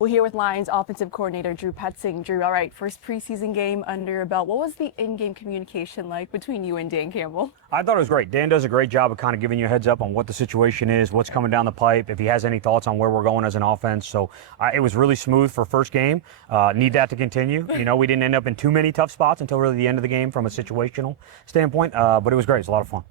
We're here with Lions offensive coordinator Drew Petzing. Drew, all right, first preseason game under your belt. What was the in-game communication like between you and Dan Campbell? I thought it was great. Dan does a great job of kind of giving you a heads up on what the situation is, what's coming down the pipe, if he has any thoughts on where we're going as an offense. So it was really smooth for first game. Need that to continue. You know, we didn't end up in too many tough spots until really the end of the game from a situational standpoint, but it was great. It's a lot of fun.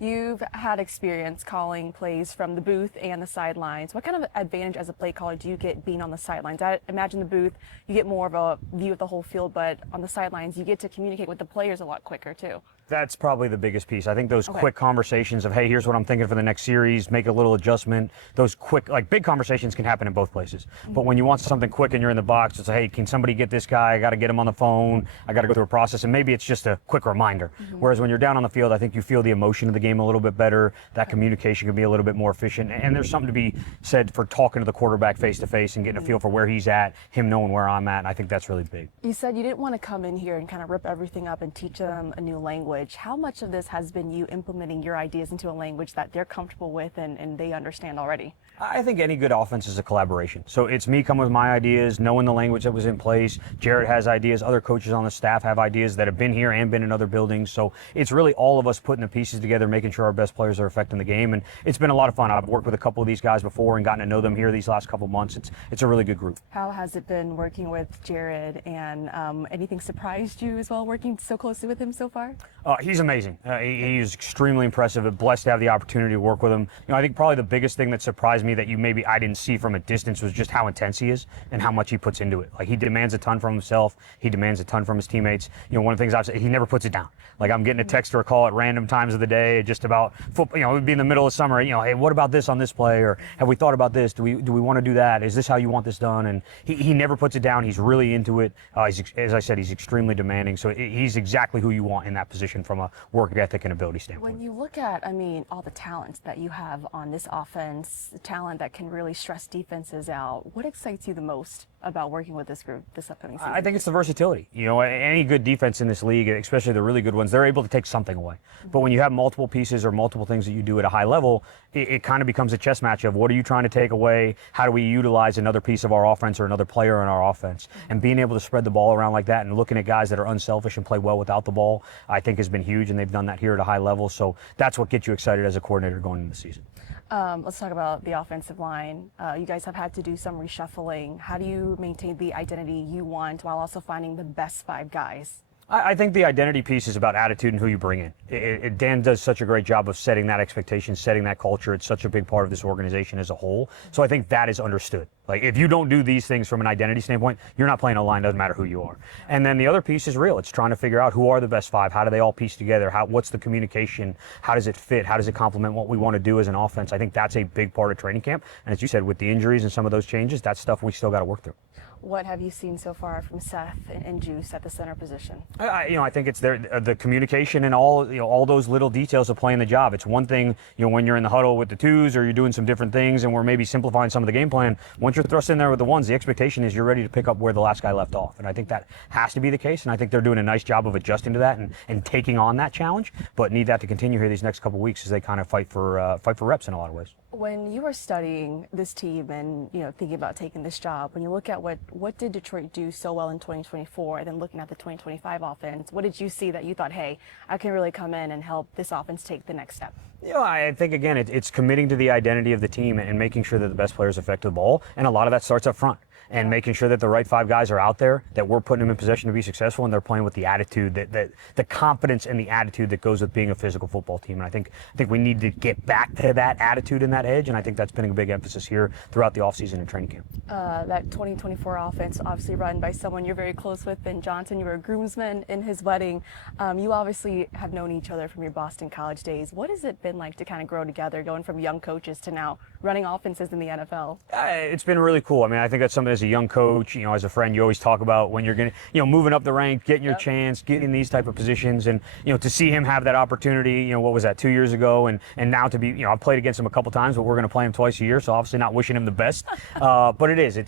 You've had experience calling plays from the booth and the sidelines. What kind of advantage as a play caller do you get being on the sidelines? I imagine the booth, you get more of a view of the whole field, but on the sidelines, you get to communicate with the players a lot quicker too. That's probably the biggest piece. I think those quick conversations of, hey, here's what I'm thinking for the next series, make a little adjustment. Those quick, like big conversations can happen in both places. But when you want something quick and you're in the box, it's hey, can somebody get this guy? I got to get him on the phone. I got to go through a process. And maybe it's just a quick reminder. Whereas when you're down on the field, I think you feel the emotion of the game a little bit better. That communication can be a little bit more efficient. And there's something to be said for talking to the quarterback face to face and getting a feel for where he's at, him knowing where I'm at. And I think that's really big. You said you didn't want to come in here and kind of rip everything up and teach them a new language. How much of this has been you implementing your ideas into a language that they're comfortable with and they understand already? I think any good offense is a collaboration. So it's me coming with my ideas, knowing the language that was in place. Jared has ideas. Other coaches on the staff have ideas that have been here and been in other buildings. So it's really all of us putting the pieces together, making sure our best players are affecting the game. And it's been a lot of fun. I've worked with a couple of these guys before and gotten to know them here these last couple of months. It's a really good group. How has it been working with Jared, and anything surprised you as well working so closely with him so far? He's amazing. He's extremely impressive. Blessed to have the opportunity to work with him. You know, I think probably the biggest thing that surprised me that I didn't see from a distance was just how intense he is and how much he puts into it. Like, he demands a ton from himself. He demands a ton from his teammates. You know, one of the things I've said, he never puts it down. Like, I'm getting a text or a call at random times of the day just about football. You know, it would be in the middle of summer. You know, hey, what about this on this play? Or have we thought about this? Do we want to do that? Is this how you want this done? And he never puts it down. He's really into it. As I said, he's extremely demanding. So he's exactly who you want in that position from a work ethic and ability standpoint. When you look at, all the talents that you have on this offense, the talent that can really stress defenses out, what excites you the most about working with this group this upcoming season? I think it's the versatility. You know, any good defense in this league, especially the really good ones, they're able to take something away. But when you have multiple pieces or multiple things that you do at a high level, it kind of becomes a chess match of what are you trying to take away? How do we utilize another piece of our offense or another player in our offense? And being able to spread the ball around like that and looking at guys that are unselfish and play well without the ball, I think has been huge, and they've done that here at a high level. So that's what gets you excited as a coordinator going into the season. Let's talk about the offensive line. You guys have had to do some reshuffling. How do you maintain the identity you want while also finding the best 5 guys? I think the identity piece is about attitude and who you bring in. Dan does such a great job of setting that expectation, setting that culture. It's such a big part of this organization as a whole. So I think that is understood. Like, if you don't do these things from an identity standpoint, you're not playing a line, doesn't matter who you are. And then the other piece is real. It's trying to figure out who are the best 5, how do they all piece together, what's the communication, how does it fit, how does it complement what we want to do as an offense. I think that's a big part of training camp. And as you said, with the injuries and some of those changes, that's stuff we still got to work through. What have you seen so far from Seth and Juice at the center position? I think it's the communication and all those little details of playing the job. It's one thing, when you're in the huddle with the 2s or you're doing some different things and we're maybe simplifying some of the game plan. Once you're thrust in there with the 1s, the expectation is you're ready to pick up where the last guy left off. And I think that has to be the case. And I think they're doing a nice job of adjusting to that and taking on that challenge. But need that to continue here these next couple of weeks as they kind of fight for reps in a lot of ways. When you were studying this team and thinking about taking this job, when you look at what did Detroit do so well in 2024, and then looking at the 2025 offense, what did you see that you thought, hey, I can really come in and help this offense take the next step? I think, again, it's committing to the identity of the team and making sure that the best players affect the ball, and a lot of that starts up front. And making sure that the right 5 guys are out there, that we're putting them in position to be successful, and they're playing with the attitude, that the confidence and the attitude that goes with being a physical football team. And I think we need to get back to that attitude and that edge, and I think that's been a big emphasis here throughout the offseason and training camp. That 2024 offense, obviously run by someone you're very close with, Ben Johnson. You were a groomsman in his wedding. You obviously have known each other from your Boston College days. What has it been like to kind of grow together, going from young coaches to now running offenses in the NFL? It's been really cool. I think that's something as a young coach, as a friend, you always talk about when you're going to, moving up the rank, getting your chance, getting in these type of positions. And, to see him have that opportunity, what was that, 2 years ago? And now to be, I've played against him a couple times, but we're going to play him twice a year. So obviously not wishing him the best. But it is.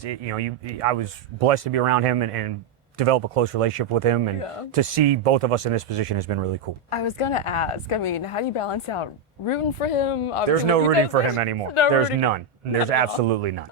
I was blessed to be around him and develop a close relationship with him. And to see both of us in this position has been really cool. I was going to ask, how do you balance out rooting for him? There's no rooting for him anymore. There's none. There's absolutely none.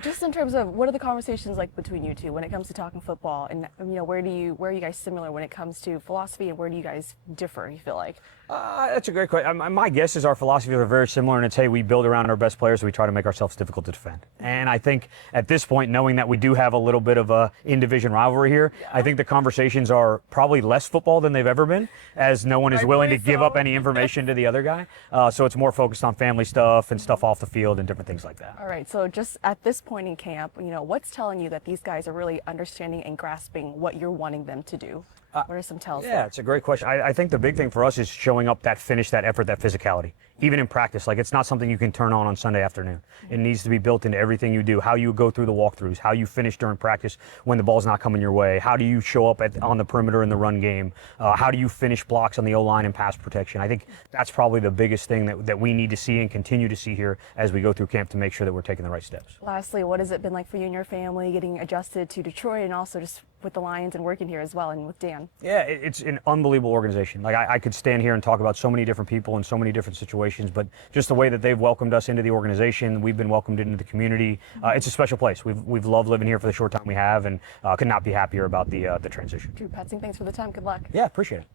Just in terms of what are the conversations like between you two when it comes to talking football, and where are you guys similar when it comes to philosophy, and where do you guys differ? You feel like? That's a great question. My guess is our philosophies are very similar, and it's, hey, we build around our best players, so we try to make ourselves difficult to defend. And I think at this point, knowing that we do have a little bit of a in-division rivalry here, I think the conversations are probably less football than they've ever been, as no one is willing to give up any information to the other guy. So it's more focused on family stuff and stuff off the field and different things like that. All right, so just at this point in camp, what's telling you that these guys are really understanding and grasping what you're wanting them to do? What are some tells? Yeah, it's a great question. I think the big thing for us is showing up that finish, that effort, that physicality. Even in practice, like it's not something you can turn on Sunday afternoon. It needs to be built into everything you do. How you go through the walkthroughs, how you finish during practice when the ball's not coming your way. How do you show up on the perimeter in the run game? How do you finish blocks on the O-line and pass protection? I think that's probably the biggest thing that we need to see and continue to see here as we go through camp to make sure that we're taking the right steps. Lastly, what has it been like for you and your family getting adjusted to Detroit, and also just with the Lions and working here as well, and with Dan? Yeah, it's an unbelievable organization. Like I could stand here and talk about so many different people in so many different situations, but just the way that they've welcomed us into the organization, we've been welcomed into the community. It's a special place. We've loved living here for the short time we have, and could not be happier about the transition. Drew Petzing, thanks for the time. Good luck. Yeah, appreciate it.